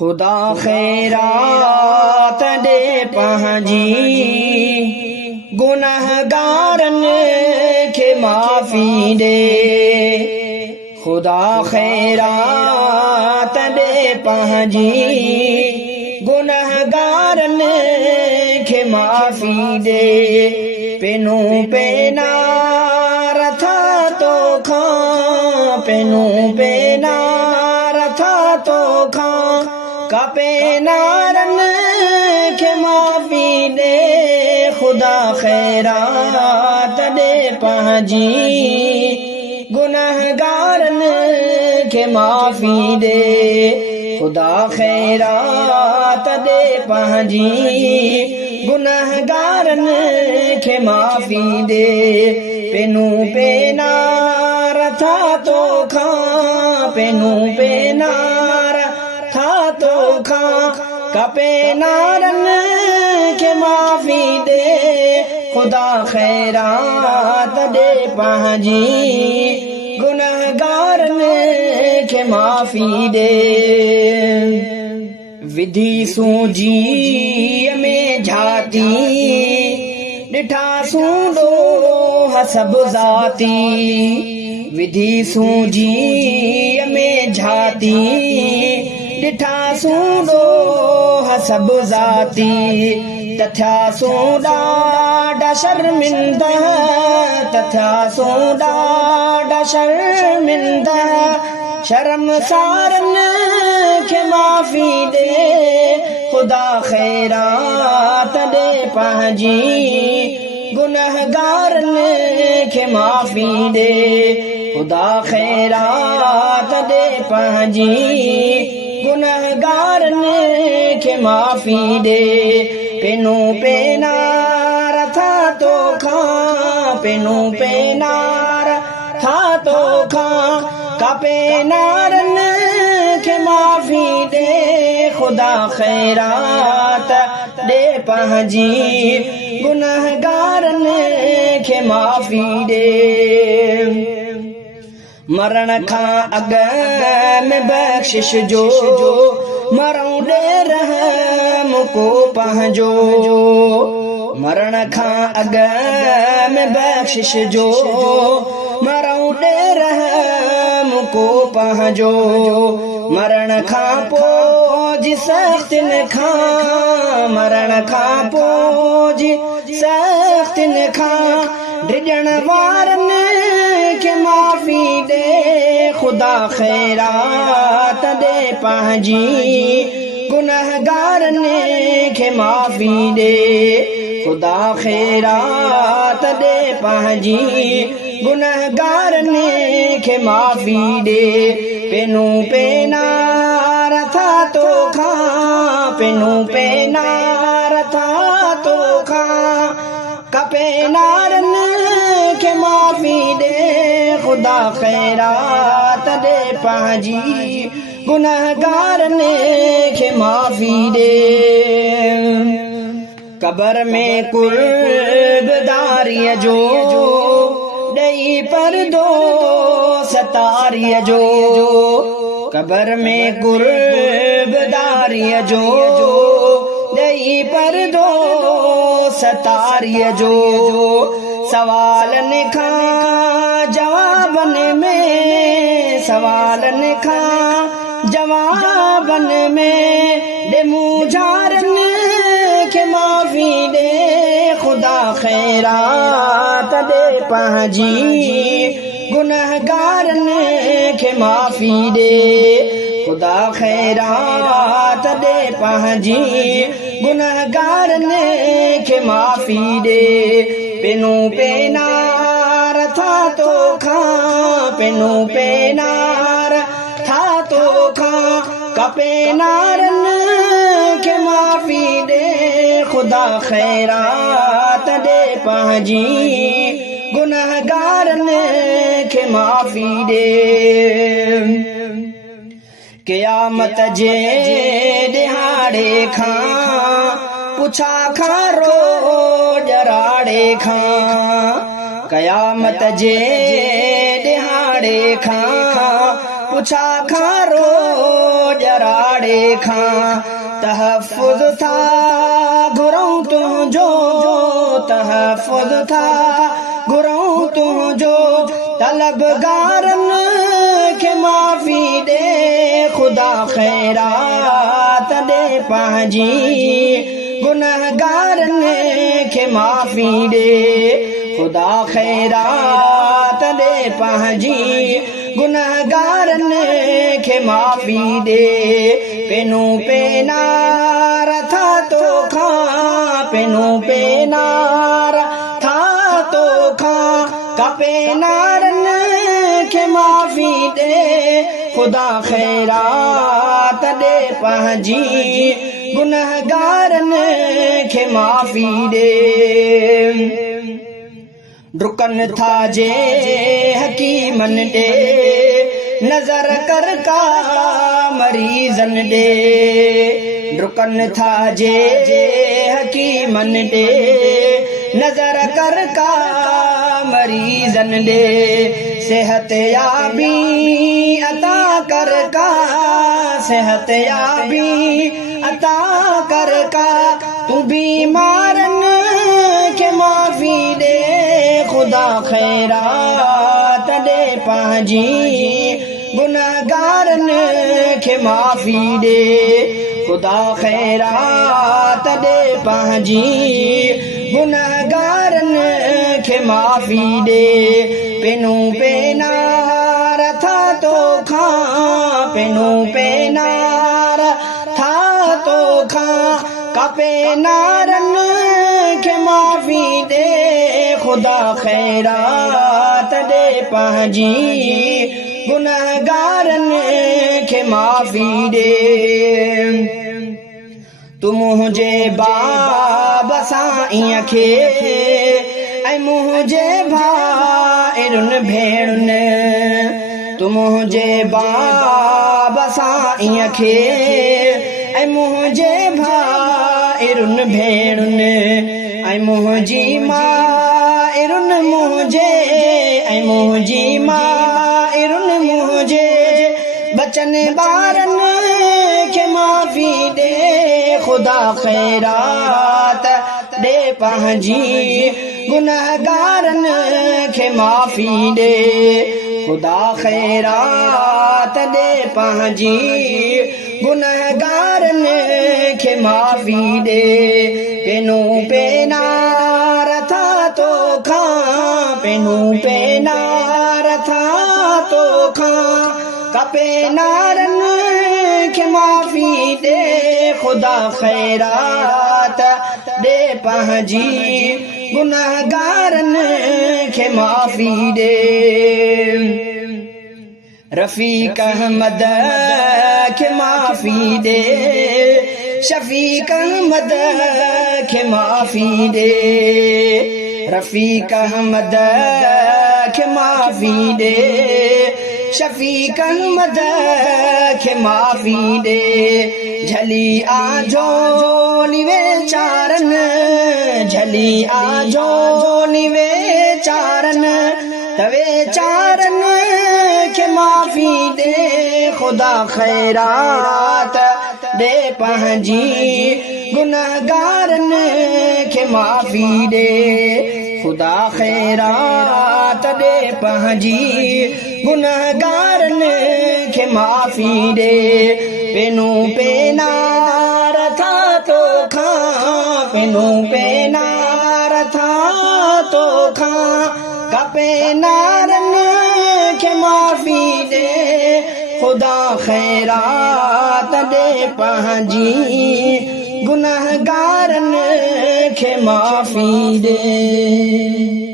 खुदा खैरात दे पंहिंजी गुनहगारन के माफ़ी दे। खुदा खैरात दे पंहिंजी गुनहगारन के माफ़ी दे। पेनू पेनार था तो खां, पेनू पेनार था तो खां, कपे नारन के माफ़ी दे। खुदा खैरात दे पंहिंजी गुनहगारन के माफ़ी दे। खुदा खैरात दे पंहिंजी गुनहगारन के माफ़ी दे। पेनू पेनार था तो खां, पेनू पेनार था तो खां, कपे नारन के माफ़ी दे। खुदा खैरात दे पंहिंजी गुनहगारन के माफ़ी दे। विधि सूजी में झाती ॾिठा सूंडो हसब ज़ाती। विधि सूजी में झाती ॾिठा सूंडो हसब ज़ाती। तथा सूंडा ॾा शर्मिंदा, तथा सूंडा ॾा शर्मिंदा, शर्मसारन के माफ़ी दे। खुदा खैरात दे पंहिंजी गुनहगारन के माफ़ी दे। खुदा खैरात दे पंहिंजी गुनहगारन के माफ़ी दे। पेनू पेनार था तो खां, पेनू पेनार था तो खां, कपे नारन के माफ़ी दे। खुदा खैरात दे पंहिंजी गुनहगारन के माफ़ी दे। मरण खां अॻ में बख़्शिश जो, मरूं ॾे रहम को पंहिंजो। मरण खां अॻ में बख़्शिश जो, मरूं ॾे रहम को पंहिंजो। मरण खां पोइ सख़्तिन खां, मरण खां पोइ सख़्तिन खां, डिॼण वारन के माफ़ी दे। खुदा खैरात दे पंहिंजी गुनहगारन के माफ़ी दे। खुदा खैरात दे पंहिंजी गुनहगारन के माफ़ी दे। पेनू पेनार था तो खां, पेनू पेनार था तो खां, कपे नारन के माफ़ी दे। खुदा खैरात दे पंहिंजी गुनहगारन के माफ़ी दे। कबर में कुर्बदारीअ जो ॾेई परदो सतारीअ जो। कबर में कुर्बदारीअ जो ॾेई परदो सतारीअ जो। सवालन खां जवाबन में, सवालन खां जवाबन में, ॾे मुझारन के माफ़ी दे। खुदा खैरात दे पंहिंजी गुनहगारन के माफ़ी दे। खुदा खैरात दे पंहिंजी गुनहगारन के माफ़ी दे। पेनू पेनार था तो खां, पेनू पेनार था तो खां, कपे नारन के माफ़ी दे। खुदा खैरात दे पंहिंजी गुनहगारन के माफ़ी दे। क़यामत जे दिहाड़े खां पुछा खां रोज़ राड़े खां। क़यामत जे दिहाड़े खां पुछा खां रोज़ जराड़े खां तहफ़ुज़ था घुरूं तुंहिंजो तहफ़ुज़ था घुरूं तुंहिंजो तलबगारनि खे माफ़ी ॾे ख़ुदा ख़ैरात ॾे पंहिंजी गुनहगारनि खे माफ़ी ॾे ख़ुदा ख़ैरात ॾे पंहिंजी गुनहगारनि खे माफ़ी ॾे पेनू पेनार था तोखां पेनू पेनार था तोखां कपेनारनि खे माफ़ी ॾे ख़ुदा ख़ैरात ॾे पंहिंजी गुनहगारनि खे माफ़ी ॾे डुकनि था जे हकीमनि ॾे नज़र कर का मरीज़नि ॾे डुकनि था जे हकीमनि ॾे नज़र कर का मरीज़नि ॾे सेहत याबी अता कर का सेहत याबी अता कर का तू बीमारनि खे माफ़ी ॾे ख़ुदा ख़ैरात ॾे पंहिंजी गुनहगारनि खे माफ़ी ॾे ख़ुदा ख़ैरात ॾे पंहिंजी गुनहगारनि खे माफ़ी ॾे पेनू पेनार था तोखां पेनू पेनार था तोखां कपेनारनि खे माफ़ी ॾे ख़ुदा ख़ैरात ॾे पंहिंजी गुनहगारनि खे माफ़ी ॾे तू मुंहिंजे बाब सां ईअं खे ऐं मुंहिंजे भाइरुनि भेणुनि तू मुंहिंजे बाब सां ईअं खे ऐं मुंहिंजे भाइरुनि भेणुनि ऐं मुंहिंजी माइरुनि मुंहिंजे ऐं मुंहिंजी माइरुनि मुंहिंजे बचनि ॿारनि खे माफ़ी ॾे ख़ुदा ख़ैरात ॾे पंहिंजी गुनहगारनि खे माफ़ी ॾे ख़ुदा ख़ैरात ॾे पंहिंजी गुनहगारनि खे माफ़ी ॾे पेनू पेनार था तोखां पेनू पेनार था तोखां कपेनारनि खे माफ़ी ॾे ख़ुदा ख़ैरात ॾे पंहिंजी गुनहगारनि खे माफ़ी ॾे रफ़ीक अहमद खे माफ़ी ॾे शफ़ीक अहमद खे माफ़ी ॾे रफ़ीक अहमद खे माफ़ी ॾे शफ़ीक अहमद खे माफ़ी ॾे झली आजो निवे चारनि झली आजो निवे चारनि तवे चारनि खे माफ़ी ॾे ख़ुदा ख़ैरात ॾे पंहिंजी गुनहगारनि खे माफ़ी ॾे ख़ुदा ख़ैरात ॾे पंहिंजी गुनहगारनि खे माफ़ी ॾे पेनू पेनार था तोखां पेनू पेनार था तोखां कपेनारनि खे माफ़ी ॾे ख़ुदा ख़ैरात ॾे पंहिंजी गुनहगारनि खे माफ़ी ॾे